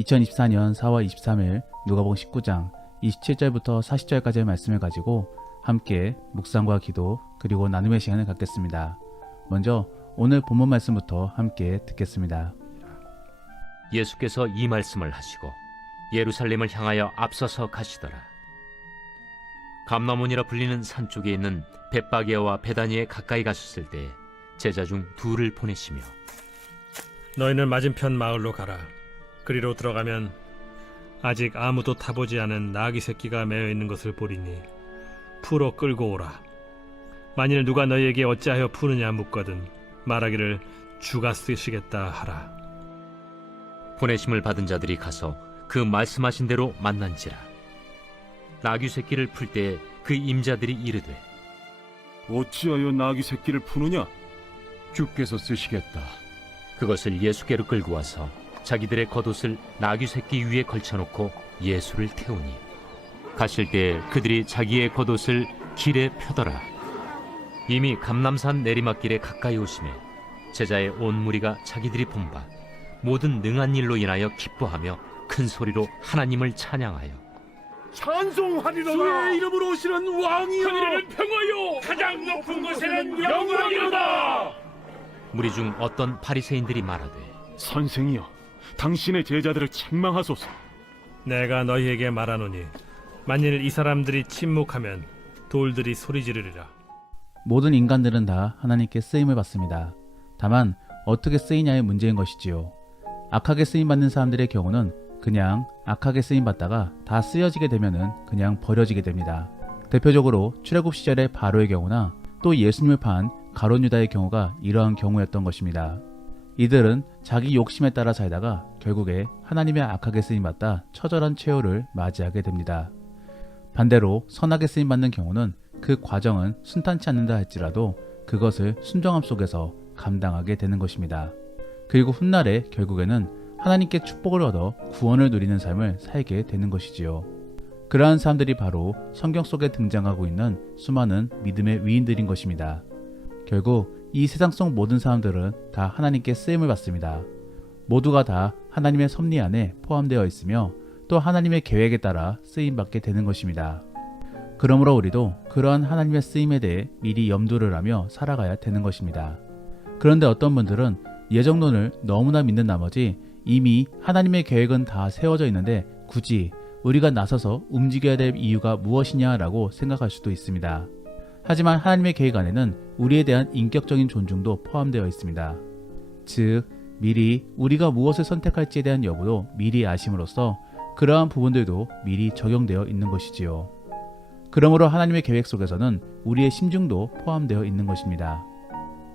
2024년 4월 23일 누가복음 19장 27절부터 40절까지의 말씀을 가지고 함께 묵상과 기도 그리고 나눔의 시간을 갖겠습니다. 먼저 오늘 본문 말씀부터 함께 듣겠습니다. 예수께서 이 말씀을 하시고 예루살렘을 향하여 앞서서 가시더라. 감람원이라 불리는 산 쪽에 있는 벳바게와 베다니에 가까이 가셨을 때 제자 중 둘을 보내시며 너희는 맞은편 마을로 가라. 그리로 들어가면 아직 아무도 타보지 않은 나귀 새끼가 매어 있는 것을 보리니 풀어 끌고 오라. 만일 누가 너희에게 어찌하여 푸느냐 묻거든 말하기를 주가 쓰시겠다 하라. 보내심을 받은 자들이 가서 그 말씀하신 대로 만난지라. 나귀 새끼를 풀 때에 그 임자들이 이르되 어찌하여 나귀 새끼를 푸느냐? 주께서 쓰시겠다. 그것을 예수께로 끌고 와서 자기들의 겉옷을 나귀 새끼 위에 걸쳐놓고 예수를 태우니 가실 때에 그들이 자기의 겉옷을 길에 펴더라. 이미 감람산 내리막길에 가까이 오심에 제자의 온 무리가 자기들이 본 바 모든 능한 일로 인하여 기뻐하며 큰 소리로 하나님을 찬양하여 찬송하리로다. 주의 이름으로 오시는 왕이여, 하늘에는 평화요, 가장 높은 곳에는 영광이로다. 무리 중 어떤 바리새인들이 말하되 선생이여, 당신의 제자들을 책망하소서. 내가 너희에게 말하노니 만일 이 사람들이 침묵하면 돌들이 소리 지르리라. 모든 인간들은 다 하나님께 쓰임을 받습니다. 다만 어떻게 쓰이냐의 문제인 것이지요. 악하게 쓰임받는 사람들의 경우는 그냥 악하게 쓰임받다가 다 쓰여지게 되면은 그냥 버려지게 됩니다. 대표적으로 출애굽 시절의 바로의 경우나 또 예수님을 판 가룟 유다의 경우가 이러한 경우였던 것입니다. 이들은 자기 욕심에 따라 살다가 결국에 하나님의 악하게 쓰임받다 처절한 최후를 맞이하게 됩니다. 반대로 선하게 쓰임받는 경우는 그 과정은 순탄치 않는다 할지라도 그것을 순종함 속에서 감당하게 되는 것입니다. 그리고 훗날에 결국에는 하나님께 축복을 얻어 구원을 누리는 삶을 살게 되는 것이지요. 그러한 사람들이 바로 성경 속에 등장하고 있는 수많은 믿음의 위인들인 것입니다. 결국 이 세상 속 모든 사람들은 다 하나님께 쓰임을 받습니다. 모두가 다 하나님의 섭리 안에 포함되어 있으며 또 하나님의 계획에 따라 쓰임받게 되는 것입니다. 그러므로 우리도 그러한 하나님의 쓰임에 대해 미리 염두를 하며 살아가야 되는 것입니다. 그런데 어떤 분들은 예정론을 너무나 믿는 나머지 이미 하나님의 계획은 다 세워져 있는데 굳이 우리가 나서서 움직여야 될 이유가 무엇이냐라고 생각할 수도 있습니다. 하지만 하나님의 계획 안에는 우리에 대한 인격적인 존중도 포함되어 있습니다. 즉, 미리 우리가 무엇을 선택할지에 대한 여부도 미리 아심으로써 그러한 부분들도 미리 적용되어 있는 것이지요. 그러므로 하나님의 계획 속에서는 우리의 심중도 포함되어 있는 것입니다.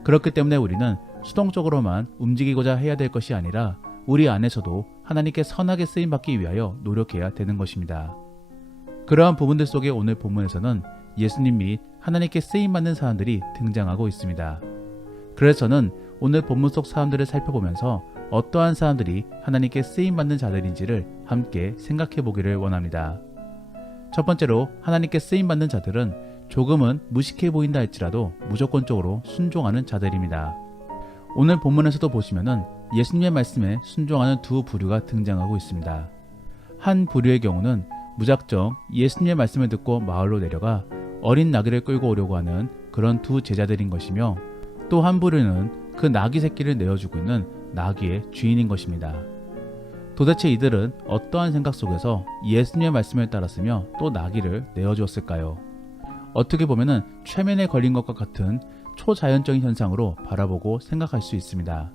그렇기 때문에 우리는 수동적으로만 움직이고자 해야 될 것이 아니라 우리 안에서도 하나님께 선하게 쓰임받기 위하여 노력해야 되는 것입니다. 그러한 부분들 속에 오늘 본문에서는 예수님 및 하나님께 쓰임받는 사람들이 등장하고 있습니다. 그래서 저는 오늘 본문 속 사람들을 살펴보면서 어떠한 사람들이 하나님께 쓰임받는 자들인지를 함께 생각해 보기를 원합니다. 첫 번째로 하나님께 쓰임받는 자들은 조금은 무식해 보인다 할지라도 무조건적으로 순종하는 자들입니다. 오늘 본문에서도 보시면은 예수님의 말씀에 순종하는 두 부류가 등장하고 있습니다. 한 부류의 경우는 무작정 예수님의 말씀을 듣고 마을로 내려가 어린 나귀를 끌고 오려고 하는 그런 두 제자들인 것이며 또 한 부류는 그 나귀 새끼를 내어주고 있는 나귀의 주인인 것입니다. 도대체 이들은 어떠한 생각 속에서 예수님의 말씀을 따랐으며 또 나귀를 내어주었을까요? 어떻게 보면은 최면에 걸린 것과 같은 초자연적인 현상으로 바라보고 생각할 수 있습니다.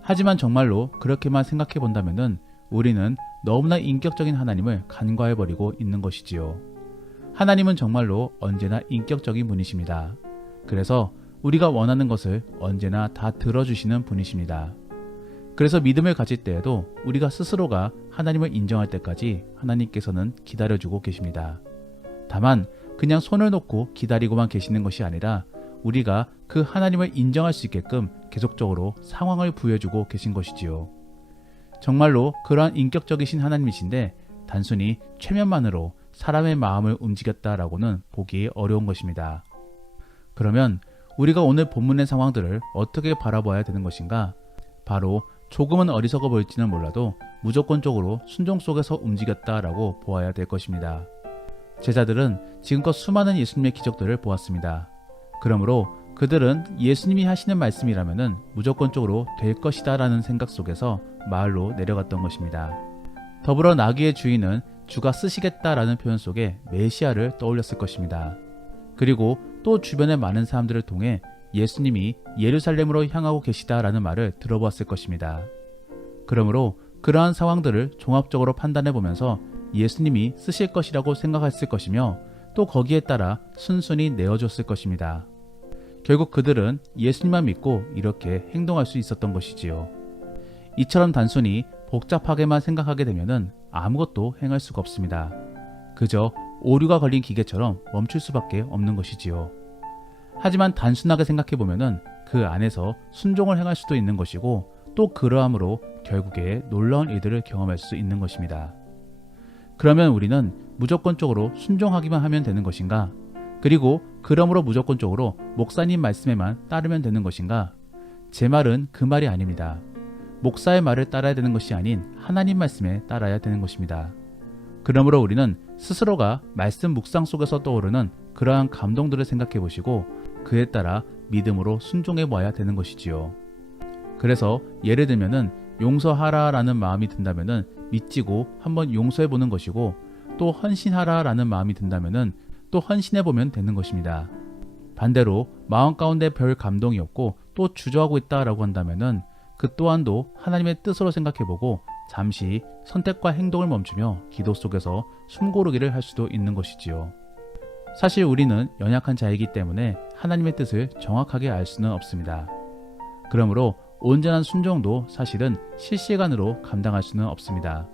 하지만 정말로 그렇게만 생각해 본다면은 우리는 너무나 인격적인 하나님을 간과해버리고 있는 것이지요. 하나님은 정말로 언제나 인격적인 분이십니다. 그래서 우리가 원하는 것을 언제나 다 들어주시는 분이십니다. 그래서 믿음을 가질 때에도 우리가 스스로가 하나님을 인정할 때까지 하나님께서는 기다려주고 계십니다. 다만 그냥 손을 놓고 기다리고만 계시는 것이 아니라 우리가 그 하나님을 인정할 수 있게끔 계속적으로 상황을 부여주고 계신 것이지요. 정말로 그러한 인격적이신 하나님이신데 단순히 최면만으로 사람의 마음을 움직였다라고는 보기 어려운 것입니다. 그러면 우리가 오늘 본문의 상황들을 어떻게 바라봐야 되는 것인가? 바로 조금은 어리석어 보일지는 몰라도 무조건적으로 순종 속에서 움직였다라고 보아야 될 것입니다. 제자들은 지금껏 수많은 예수님의 기적들을 보았습니다. 그러므로 그들은 예수님이 하시는 말씀이라면 무조건적으로 될 것이다 라는 생각 속에서 마을로 내려갔던 것입니다. 더불어 나귀의 주인은 주가 쓰시겠다라는 표현 속에 메시아를 떠올렸을 것입니다. 그리고 또 주변의 많은 사람들을 통해 예수님이 예루살렘으로 향하고 계시다라는 말을 들어보았을 것입니다. 그러므로 그러한 상황들을 종합적으로 판단해 보면서 예수님이 쓰실 것이라고 생각했을 것이며 또 거기에 따라 순순히 내어줬을 것입니다. 결국 그들은 예수님만 믿고 이렇게 행동할 수 있었던 것이지요. 이처럼 단순히 복잡하게만 생각하게 되면은 아무것도 행할 수가 없습니다. 그저 오류가 걸린 기계처럼 멈출 수밖에 없는 것이지요. 하지만 단순하게 생각해 보면은 그 안에서 순종을 행할 수도 있는 것이고 또 그러함으로 결국에 놀라운 일들을 경험할 수 있는 것입니다. 그러면 우리는 무조건적으로 순종하기만 하면 되는 것인가? 그리고 그러므로 무조건적으로 목사님 말씀에만 따르면 되는 것인가? 제 말은 그 말이 아닙니다. 목사의 말을 따라야 되는 것이 아닌 하나님 말씀에 따라야 되는 것입니다. 그러므로 우리는 스스로가 말씀 묵상 속에서 떠오르는 그러한 감동들을 생각해 보시고 그에 따라 믿음으로 순종해 봐야 되는 것이지요. 그래서 예를 들면은 용서하라 라는 마음이 든다면은 믿지고 한번 용서해 보는 것이고 또 헌신하라 라는 마음이 든다면은 또 헌신해 보면 되는 것입니다. 반대로 마음 가운데 별 감동이 없고 또 주저하고 있다라고 한다면은 그 또한도 하나님의 뜻으로 생각해 보고 잠시 선택과 행동을 멈추며 기도 속에서 숨고르기를 할 수도 있는 것이지요. 사실 우리는 연약한 자이기 때문에 하나님의 뜻을 정확하게 알 수는 없습니다. 그러므로 온전한 순종도 사실은 실시간으로 감당할 수는 없습니다.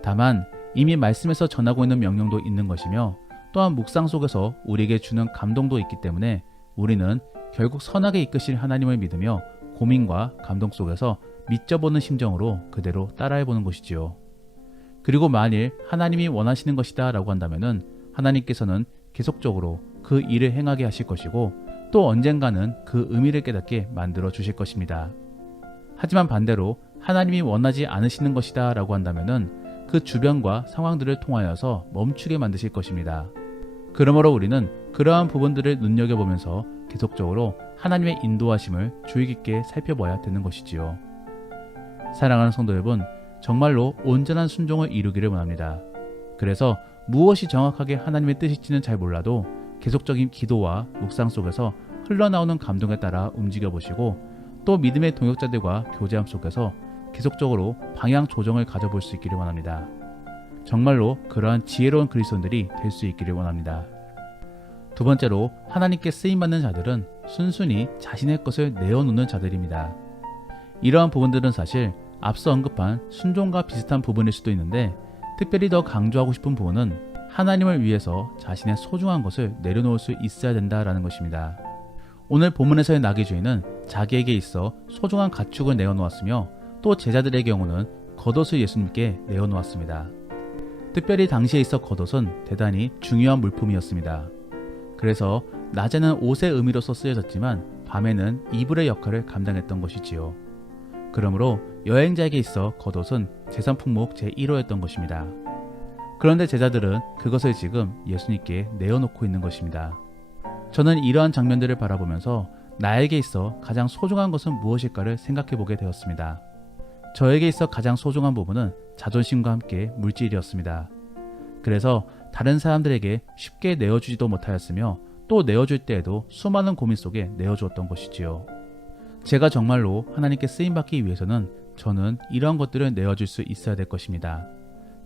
다만 이미 말씀에서 전하고 있는 명령도 있는 것이며 또한 묵상 속에서 우리에게 주는 감동도 있기 때문에 우리는 결국 선하게 이끄실 하나님을 믿으며 고민과 감동 속에서 믿져보는 심정으로 그대로 따라해보는 것이지요. 그리고 만일 하나님이 원하시는 것이다 라고 한다면은 하나님께서는 계속적으로 그 일을 행하게 하실 것이고 또 언젠가는 그 의미를 깨닫게 만들어 주실 것입니다. 하지만 반대로 하나님이 원하지 않으시는 것이다 라고 한다면은 그 주변과 상황들을 통하여서 멈추게 만드실 것입니다. 그러므로 우리는 그러한 부분들을 눈여겨보면서 계속적으로 하나님의 인도하심을 주의 깊게 살펴봐야 되는 것이지요. 사랑하는 성도 여러분, 정말로 온전한 순종을 이루기를 원합니다. 그래서 무엇이 정확하게 하나님의 뜻일지는 잘 몰라도 계속적인 기도와 묵상 속에서 흘러나오는 감동에 따라 움직여 보시고 또 믿음의 동역자들과 교제함 속에서 계속적으로 방향 조정을 가져볼 수 있기를 원합니다. 정말로 그러한 지혜로운 그리스도인들이 될 수 있기를 원합니다. 두 번째로 하나님께 쓰임받는 자들은 순순히 자신의 것을 내어놓는 자들입니다. 이러한 부분들은 사실 앞서 언급한 순종과 비슷한 부분일 수도 있는데 특별히 더 강조하고 싶은 부분은 하나님을 위해서 자신의 소중한 것을 내려놓을 수 있어야 된다라는 것입니다. 오늘 본문에서의 나귀 주인은 자기에게 있어 소중한 가축을 내어놓았으며 또 제자들의 경우는 겉옷을 예수님께 내어놓았습니다. 특별히 당시에 있어 겉옷은 대단히 중요한 물품이었습니다. 그래서 낮에는 옷의 의미로서 쓰여졌지만 밤에는 이불의 역할을 감당했던 것이지요. 그러므로 여행자에게 있어 겉옷은 재산 품목 제1호였던 것입니다. 그런데 제자들은 그것을 지금 예수님께 내어놓고 있는 것입니다. 저는 이러한 장면들을 바라보면서 나에게 있어 가장 소중한 것은 무엇일까를 생각해 보게 되었습니다. 저에게 있어 가장 소중한 부분은 자존심과 함께 물질이었습니다. 그래서 다른 사람들에게 쉽게 내어주지도 못하였으며 또 내어줄 때에도 수많은 고민 속에 내어주었던 것이지요. 제가 정말로 하나님께 쓰임받기 위해서는 저는 이러한 것들을 내어줄 수 있어야 될 것입니다.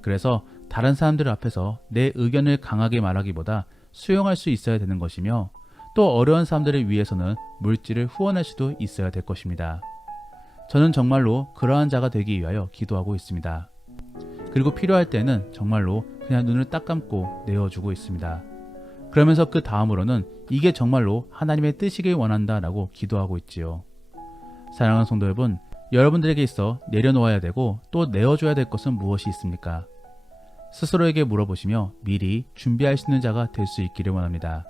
그래서 다른 사람들 앞에서 내 의견을 강하게 말하기보다 수용할 수 있어야 되는 것이며 또 어려운 사람들을 위해서는 물질을 후원할 수도 있어야 될 것입니다. 저는 정말로 그러한 자가 되기 위하여 기도하고 있습니다. 그리고 필요할 때는 정말로 그냥 눈을 딱 감고 내어주고 있습니다. 그러면서 그 다음으로는 이게 정말로 하나님의 뜻이길 원한다 라고 기도하고 있지요. 사랑하는 성도 여러분, 여러분들에게 있어 내려놓아야 되고 또 내어줘야 될 것은 무엇이 있습니까? 스스로에게 물어보시며 미리 준비할 수 있는 자가 될 수 있기를 원합니다.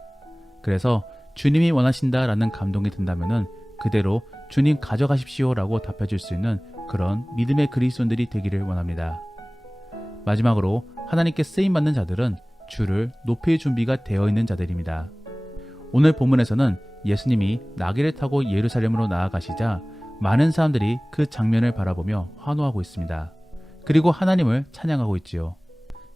그래서 주님이 원하신다라는 감동이 든다면은 그대로 주님 가져가십시오 라고 답해줄 수 있는 그런 믿음의 그리스도인들이 되기를 원합니다. 마지막으로 하나님께 쓰임받는 자들은 주를 높일 준비가 되어 있는 자들입니다. 오늘 본문에서는 예수님이 나귀를 타고 예루살렘으로 나아가시자 많은 사람들이 그 장면을 바라보며 환호하고 있습니다. 그리고 하나님을 찬양하고 있지요.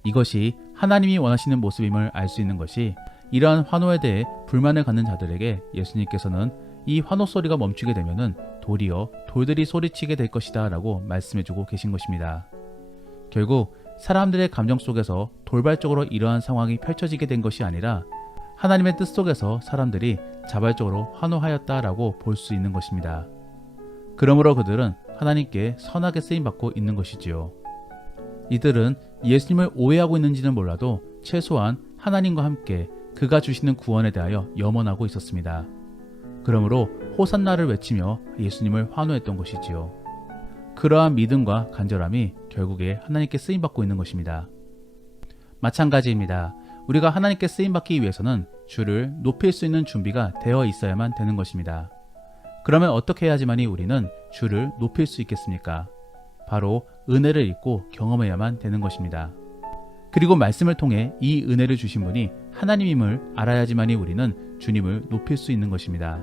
이것이 하나님이 원하시는 모습임을 알 수 있는 것이 이러한 환호에 대해 불만을 갖는 자들에게 예수님께서는 이 환호 소리가 멈추게 되면은 도리어 돌들이 소리치게 될 것이다 라고 말씀해주고 계신 것입니다. 결국 사람들의 감정 속에서 돌발적으로 이러한 상황이 펼쳐지게 된 것이 아니라 하나님의 뜻 속에서 사람들이 자발적으로 환호하였다라고 볼 수 있는 것입니다. 그러므로 그들은 하나님께 선하게 쓰임받고 있는 것이지요. 이들은 예수님을 오해하고 있는지는 몰라도 최소한 하나님과 함께 그가 주시는 구원에 대하여 염원하고 있었습니다. 그러므로 호산나를 외치며 예수님을 환호했던 것이지요. 그러한 믿음과 간절함이 결국에 하나님께 쓰임받고 있는 것입니다. 마찬가지입니다. 우리가 하나님께 쓰임받기 위해서는 주를 높일 수 있는 준비가 되어 있어야만 되는 것입니다. 그러면 어떻게 해야지만이 우리는 주를 높일 수 있겠습니까? 바로 은혜를 잊고 경험해야만 되는 것입니다. 그리고 말씀을 통해 이 은혜를 주신 분이 하나님임을 알아야지만이 우리는 주님을 높일 수 있는 것입니다.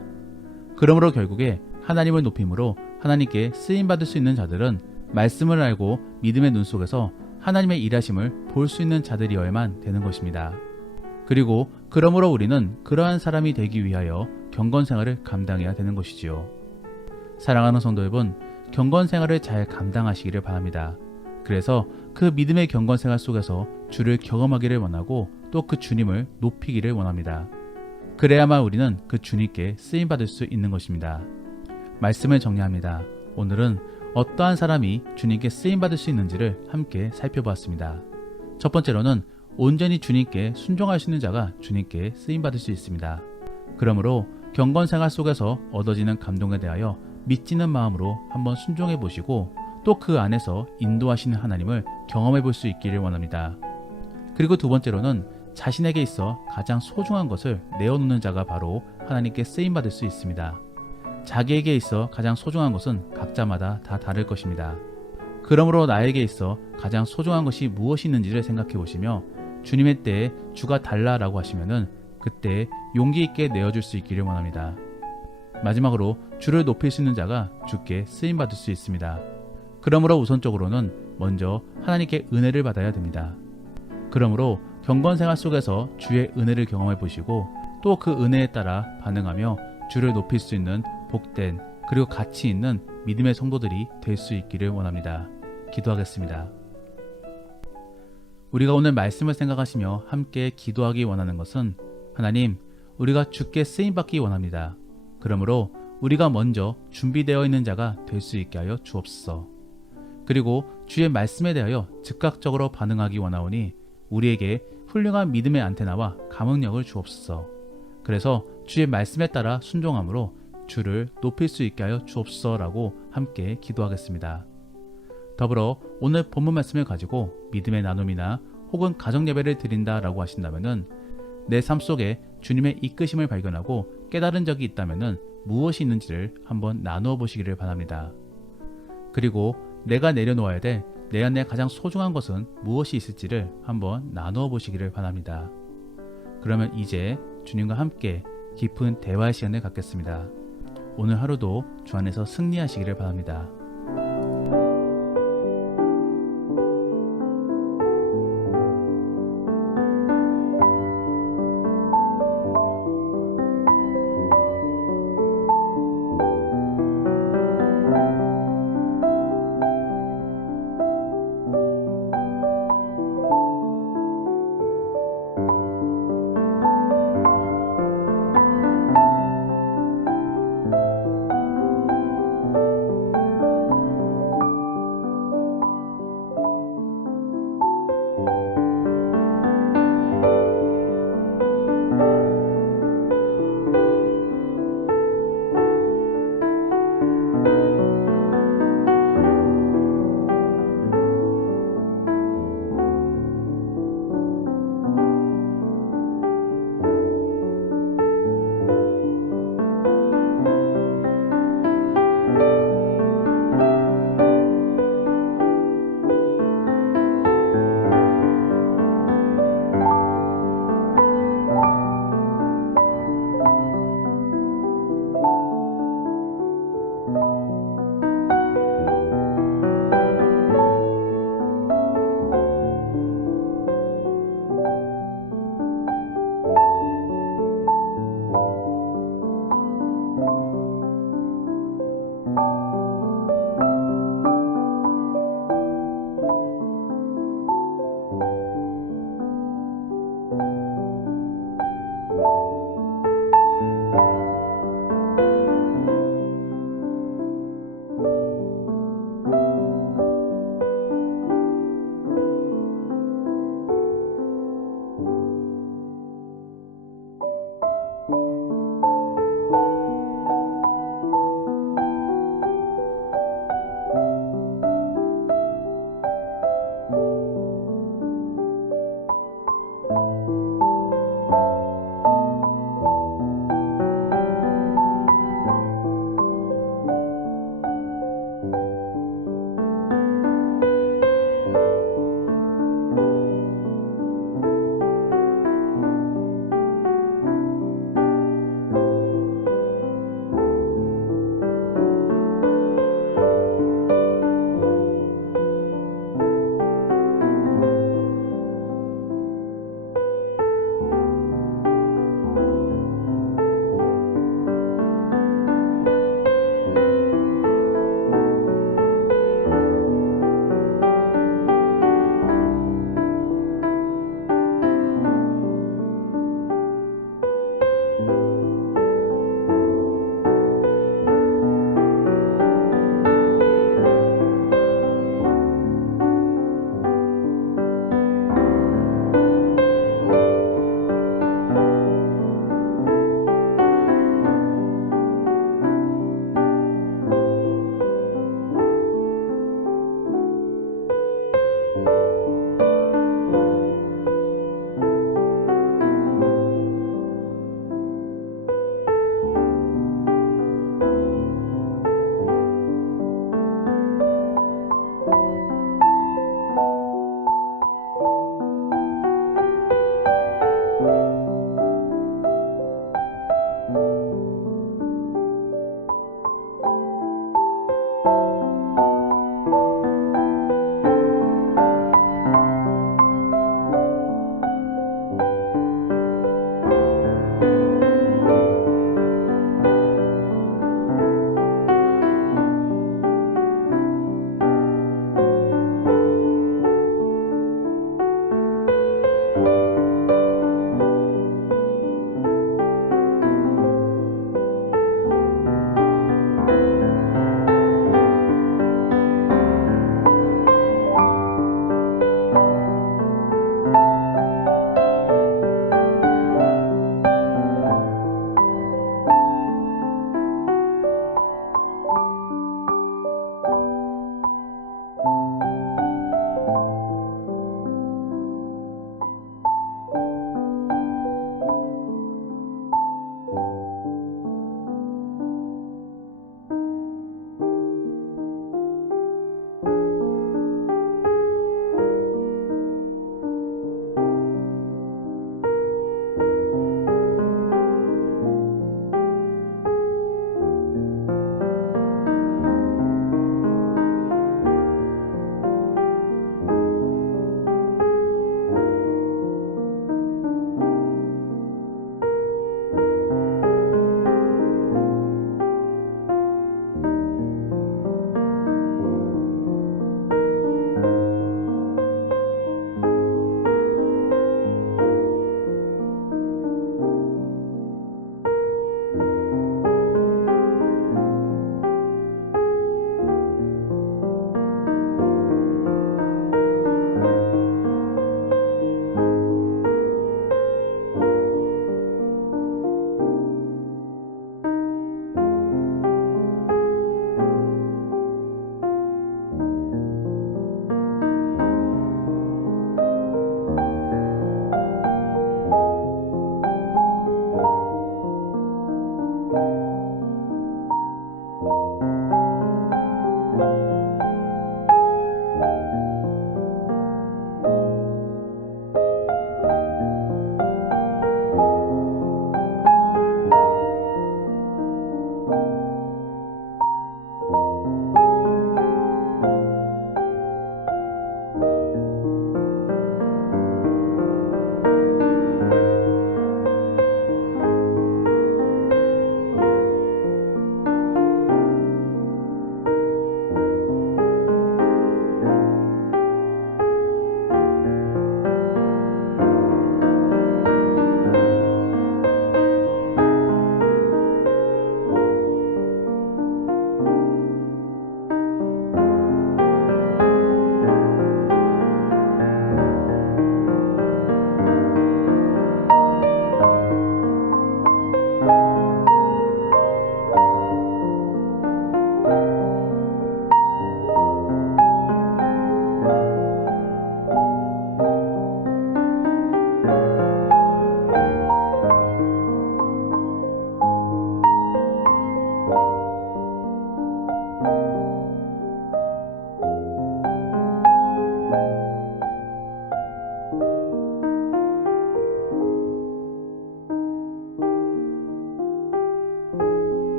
그러므로 결국에 하나님을 높임으로 하나님께 쓰임받을 수 있는 자들은 말씀을 알고 믿음의 눈 속에서 하나님의 일하심을 볼 수 있는 자들이어야만 되는 것입니다. 그리고 그러므로 우리는 그러한 사람이 되기 위하여 경건생활을 감당해야 되는 것이지요. 사랑하는 성도 여러분, 경건생활을 잘 감당하시기를 바랍니다. 그래서 그 믿음의 경건생활 속에서 주를 경험하기를 원하고 또 그 주님을 높이기를 원합니다. 그래야만 우리는 그 주님께 쓰임받을 수 있는 것입니다. 말씀을 정리합니다. 오늘은 어떠한 사람이 주님께 쓰임받을 수 있는지를 함께 살펴보았습니다. 첫 번째로는 온전히 주님께 순종할 수 있는 자가 주님께 쓰임받을 수 있습니다. 그러므로 경건생활 속에서 얻어지는 감동에 대하여 믿지는 마음으로 한번 순종해 보시고 또 그 안에서 인도하시는 하나님을 경험해 볼 수 있기를 원합니다. 그리고 두 번째로는 자신에게 있어 가장 소중한 것을 내어놓는 자가 바로 하나님께 쓰임받을 수 있습니다. 자기에게 있어 가장 소중한 것은 각자마다 다 다를 것입니다. 그러므로 나에게 있어 가장 소중한 것이 무엇이 있는지를 생각해 보시며 주님의 때에 주가 달라라고 하시면은 그때 용기 있게 내어줄 수 있기를 원합니다. 마지막으로 주를 높일 수 있는 자가 주께 쓰임받을 수 있습니다. 그러므로 우선적으로는 먼저 하나님께 은혜를 받아야 됩니다. 그러므로 경건생활 속에서 주의 은혜를 경험해 보시고 또 그 은혜에 따라 반응하며 주를 높일 수 있는 복된 그리고 가치 있는 믿음의 성도들이 될 수 있기를 원합니다. 기도하겠습니다. 우리가 오늘 말씀을 생각하시며 함께 기도하기 원하는 것은 하나님, 우리가 주께 쓰임받기 원합니다. 그러므로 우리가 먼저 준비되어 있는 자가 될 수 있게 하여 주옵소서. 그리고 주의 말씀에 대하여 즉각적으로 반응하기 원하오니 우리에게 훌륭한 믿음의 안테나와 감응력을 주옵소서. 그래서 주의 말씀에 따라 순종함으로 주를 높일 수 있게 하여 주옵소서라고 함께 기도하겠습니다. 더불어 오늘 본문 말씀을 가지고 믿음의 나눔이나 혹은 가정 예배를 드린다라고 하신다면은 내 삶 속에 주님의 이끄심을 발견하고 깨달은 적이 있다면은 무엇이 있는지를 한번 나누어 보시기를 바랍니다. 그리고 내가 내려놓아야 될 내 안에 가장 소중한 것은 무엇이 있을지를 한번 나누어 보시기를 바랍니다. 그러면 이제 주님과 함께 깊은 대화의 시간을 갖겠습니다. 오늘 하루도 주 안에서 승리하시기를 바랍니다.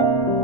주